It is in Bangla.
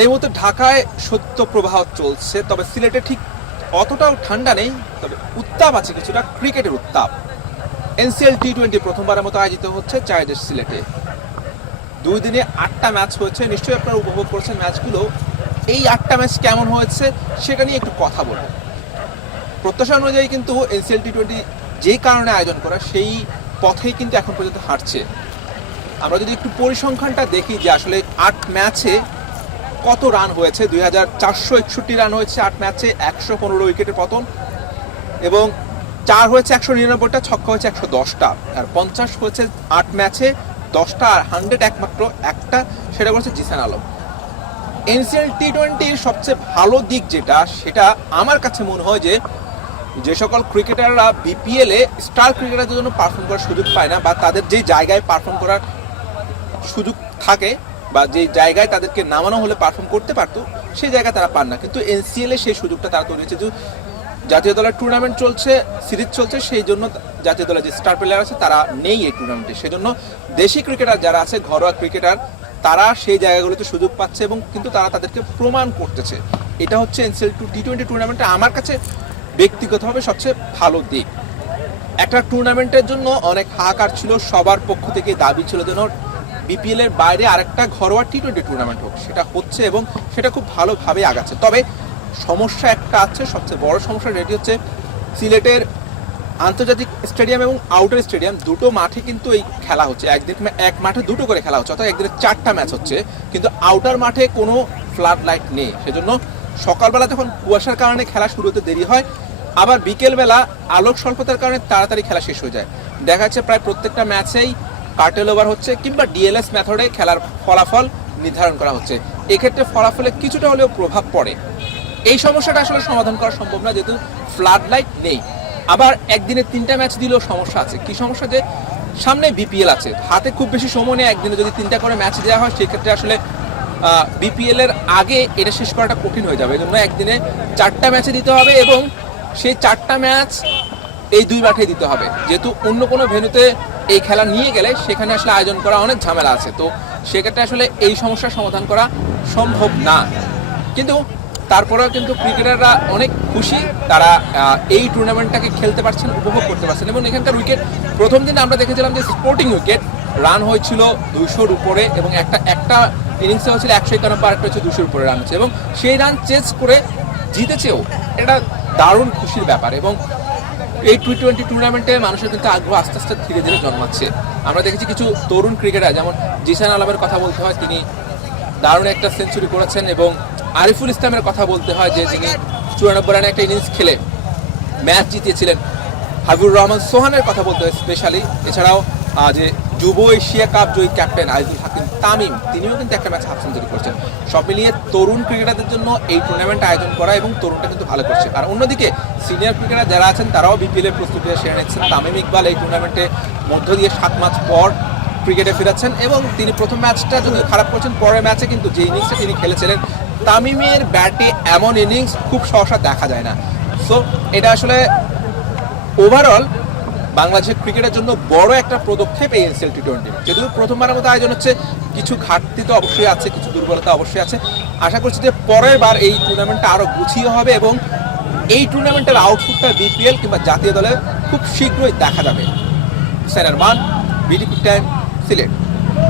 এই মুহূর্তে ঢাকায় শৈত্যপ্রবাহ চলছে, তবে সিলেটে ঠিক অতটাও ঠান্ডা নেই, তবে উত্তাপ আছে কিছুটা, ক্রিকেটের উত্তাপ। এনসিএল টি-20 প্রথমবারের মতো আয়োজিত হচ্ছে চারদেশ সিলেটে। 2 দিনে 8টা ম্যাচ হয়েছে, নিশ্চয়ই আপনারা উপভোগ করছেন ম্যাচগুলো। এই 8টা ম্যাচ কেমন হয়েছে সেটা নিয়ে একটু কথা বলবো। প্রত্যাশা অনুযায়ী কিন্তু এনসিএল টি-20 যেই কারণে আয়োজন করা, সেই পথেই কিন্তু এখন পর্যন্ত হাঁটছে। আমরা যদি একটু পরিসংখ্যানটা দেখি যে আসলে 8 ম্যাচে কত রান হয়েছে, 2461 রান হয়েছে 8 ম্যাচে, 115 উইকেটের পতন, এবং 4 হয়েছে 199টা, ছক্কা হয়েছে 110টা, আর 50 হয়েছে 8 ম্যাচে 10টা, আর 100 একমাত্র একটা, সেটা করেছে জিসান আলম। এনসিএল টি-20 সবচেয়ে ভালো দিক যেটা, সেটা আমার কাছে মনে হয় যে সকল ক্রিকেটাররা বিপিএলে স্টার ক্রিকেটারদের জন্য পারফর্ম করার সুযোগ পায় না, বা তাদের যে জায়গায় পারফর্ম করার সুযোগ থাকে বা যে জায়গায় তাদেরকে নামানো হলে পারফর্ম করতে পারতো, সেই জায়গায় তারা পান না। কিন্তু এনসিএলে সেই সুযোগটা তারা তৈরি হয়েছে। যে জাতীয় দলের টুর্নামেন্ট চলছে, সিরিজ চলছে, সেই জন্য জাতীয় দলের যে স্টার প্লেয়ার আছে তারা নেই এই টুর্নামেন্টে। সেজন্য দেশি ক্রিকেটার যারা আছে, ঘরোয়া ক্রিকেটার, তারা সেই জায়গাগুলোতে সুযোগ পাচ্ছে এবং কিন্তু তারা তাদেরকে প্রমাণ করতেছে। এটা হচ্ছে এনসিএল টি-20 টুর্নামেন্টে আমার কাছে ব্যক্তিগতভাবে সবচেয়ে ভালো দিক। একটা টুর্নামেন্টের জন্য অনেক হাহাকার ছিল, সবার পক্ষ থেকে দাবি ছিল যেন বিপিএল এর বাইরে আরেকটা ঘরোয়া টি-20 টুর্নামেন্ট হোক। সেটা হচ্ছে এবং সেটা খুব ভালোভাবে আগাচ্ছে। তবে সমস্যা একটা আছে, সবচেয়ে বড় সমস্যা, যেটি হচ্ছে সিলেটের আন্তর্জাতিক স্টেডিয়াম এবং আউটার স্টেডিয়াম দুটো মাঠে কিন্তু এই খেলা হচ্ছে। এক মাঠে দুটো করে খেলা হচ্ছে, অর্থাৎ একদিনে 4টা ম্যাচ হচ্ছে, কিন্তু আউটার মাঠে কোনো ফ্লাড লাইট নেই। সেজন্য সকালবেলা যখন কুয়াশার কারণে খেলা শুরু হতে দেরি হয়, আবার বিকেলবেলা আলোক স্বল্পতার কারণে তাড়াতাড়ি খেলা শেষ হয়ে যায়। দেখা যাচ্ছে প্রায় প্রত্যেকটা ম্যাচেই কার্টেল ওভার হচ্ছে কিংবা ডিএলএস মেথডে খেলার ফলাফল নির্ধারণ করা হচ্ছে। এক্ষেত্রে ফলাফলে কিছুটা হলেও প্রভাব পড়ে। এই সমস্যাটা আসলে সমাধান করা সম্ভব না, যেহেতু ফ্লাড লাইট নেই। আবার একদিনে 3টা ম্যাচ দিলেও সমস্যা আছে। কি সমস্যা? যে সামনে বিপিএল আছে, হাতে খুব বেশি সময় নেই। একদিনে যদি 3টা করে ম্যাচ দেওয়া হয়, সেক্ষেত্রে আসলে বিপিএল এর আগে এটা শেষ করাটা কঠিন হয়ে যাবে। এই জন্য একদিনে 4টা ম্যাচে দিতে হবে, এবং সেই 4টা ম্যাচ এই 2 মাঠে দিতে হবে। যেহেতু অন্য কোনো ভেন্যুতে এই খেলা নিয়ে গেলে সেখানে আসলে আয়োজন করা অনেক ঝামেলা আছে, তো সেক্ষেত্রে আসলে এই সমস্যার সমাধান করা সম্ভব না। কিন্তু তারপরেও কিন্তু ক্রিকেটাররা অনেক খুশি, তারা এই টুর্নামেন্টটাকে খেলতে পারছেন, উপভোগ করতে পারছেন। এবং এখানকার উইকেট, প্রথম দিন আমরা দেখেছিলাম যে স্পোর্টিং উইকেট রান হয়েছিল 200-র উপরে, এবং একটা ইনিংসে হয়েছিল 191, আরেকটা হচ্ছে 200-র উপরে রান হচ্ছে, এবং সেই রান চেস করে জিতেছেও। এটা দারুণ খুশির ব্যাপার। এবং এই টি-20 টুর্নামেন্টে মানুষের কিন্তু আগ্রহ আস্তে আস্তে ধীরে ধীরে জন্মাচ্ছে। আমরা দেখেছি কিছু তরুণ ক্রিকেটার, যেমন জিসান আলমের কথা বলতে হয়, তিনি দারুণ একটা সেঞ্চুরি করেছেন, এবং আরিফুল ইসলামের কথা বলতে হয় যে যিনি 94 রানে একটা ইনিংস খেলে ম্যাচ জিতিয়েছিলেন। হাবিবুর রহমান সোহানের কথা বলতে হয় স্পেশালি। এছাড়াও যে যুব এশিয়া কাপ জয়ী ক্যাপ্টেন আইজুল হাকিম তামিম, তিনিও কিন্তু একটা ম্যাচ হাফ সেঞ্চুরি করছেন। সব মিলিয়ে তরুণ ক্রিকেটারদের জন্য এই টুর্নামেন্ট আয়োজন করা, এবং তরুণটা কিন্তু ভালো করছে। আর অন্যদিকে সিনিয়র ক্রিকেটার যারা আছেন তারাও বিপিএল এর প্রস্তুতি সেরে নিচ্ছেন। তামিম ইকবাল এই টুর্নামেন্টে মধ্য দিয়ে 7 ম্যাচ পর ক্রিকেটে ফিরেছেন, এবং তিনি প্রথম ম্যাচটা যদি খারাপ করছেন, পরের ম্যাচে কিন্তু যে ইনিংসে তিনি খেলেছিলেন, তামিমের ব্যাটে এমন ইনিংস খুব সহসা দেখা যায় না। সো এটা আসলে ওভারঅল বাংলাদেশের ক্রিকেটের জন্য বড় একটা পদক্ষেপ এই এনসিএল টি-20। যেহেতু প্রথমবারের মতো আয়োজন হচ্ছে, কিছু ঘাটতি তো অবশ্যই আছে, কিছু দুর্বলতা অবশ্যই আছে। আশা করছি যে পরের বার এই টুর্নামেন্টটা আরও গুছিয়ে হবে, এবং এই টুর্নামেন্টের আউটপুটটা বিপিএল কিংবা জাতীয় দলে খুব শীঘ্রই দেখা যাবে। Hussain Arman, BD quick time, Sylhet.